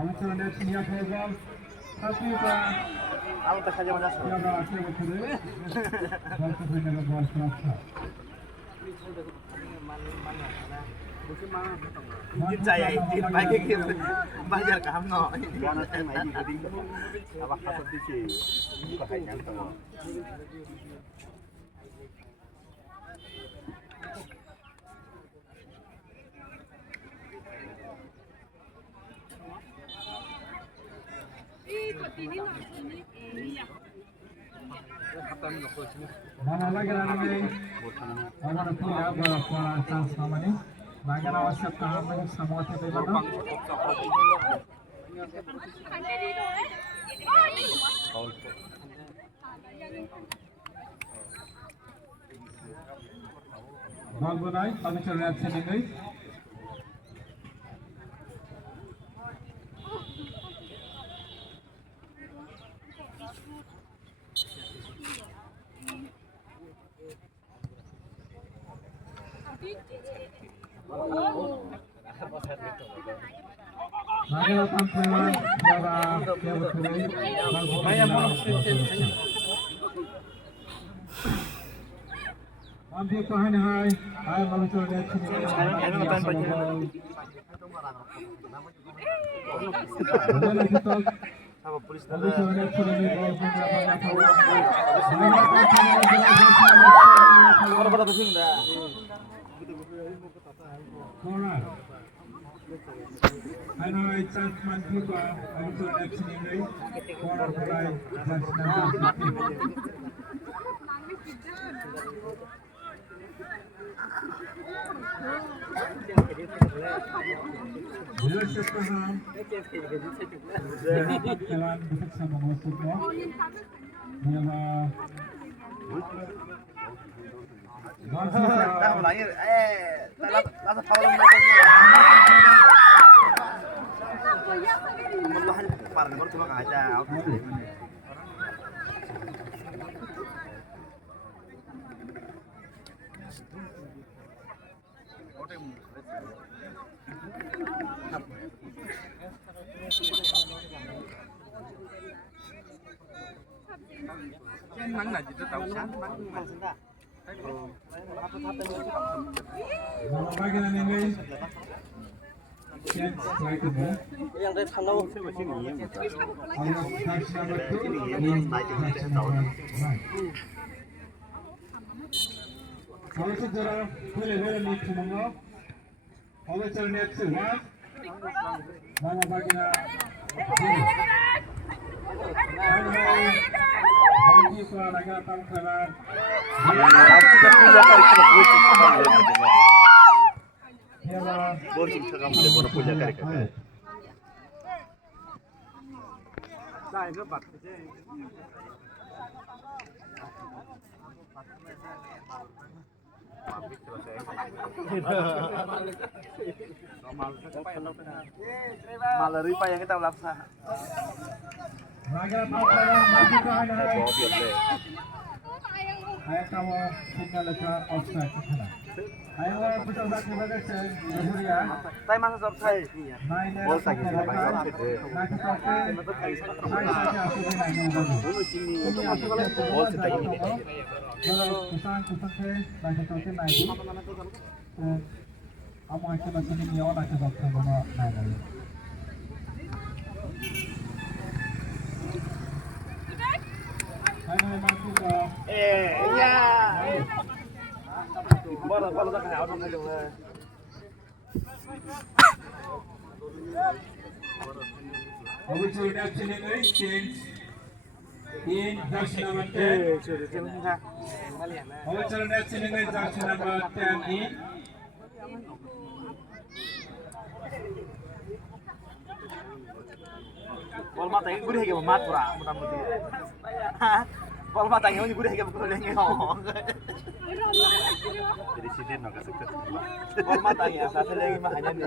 Amateur senior program. Tapi pa. Aku tak saja macam Dia dah asyik betul. Bal tu kena ke bal kerasa. Ingin saya ingin bagi kita belajar kamu. Karena saya main di gedung. Awak kasut di sini. Ini pakai yang tu. Mana lagi lagi? Orang tu ya berapa chance nama ni? Bagian awak siap tahap ni semua tu di mana? Bal bunai, kami cari sini ni. Naga tampil jaga dia betul. Saya mau ambil tahan hai malu coret sini. Mana kita? Sama polis Malu coret sini bol Orang pada pusing dah. Corner. Ano chance man kita malu coret sini ni. Corner play just number 15. Bila setahun, jalan bisa mengusutnya. Dia Tak melahir. Tak separuh Melahan parang baru cuma kaca. Mắng là gì đó tàu sáng mắng ta. bagian ini. Yang dari sana Kalau sejarah boleh ni cuma kalau cerita semua mana bagian bagi para negara tangkalan. Boleh kita kamu boleh boleh puja kari kari. Dah itu bat je. Malari pa yang kita laksa. Negara tangkalan maju ke hadapan. Ayat kamu tinggal lepas offside ke sana. Ayat betul betul bagus ya. Tay masa job thay. Bol sa kisi na bang job thay. Bol sa tay ni. Kalau kusan ke baca token naik. Kamu akan macam ni orang akan job thay mana naik. Hai masuk ke. Iya. Bola bola tak kaya orang aja. Abu sudah sini change. In dash number 10. Abu sudah sini dash number 10 in. Bol mata yang gurih ke mat pura mudah-mudahan. Hah? Bol mata yang gurih ke pura yang ngomong. Jadi sini nak kasih. Bol mata ya, saya lagi mah hanya ni.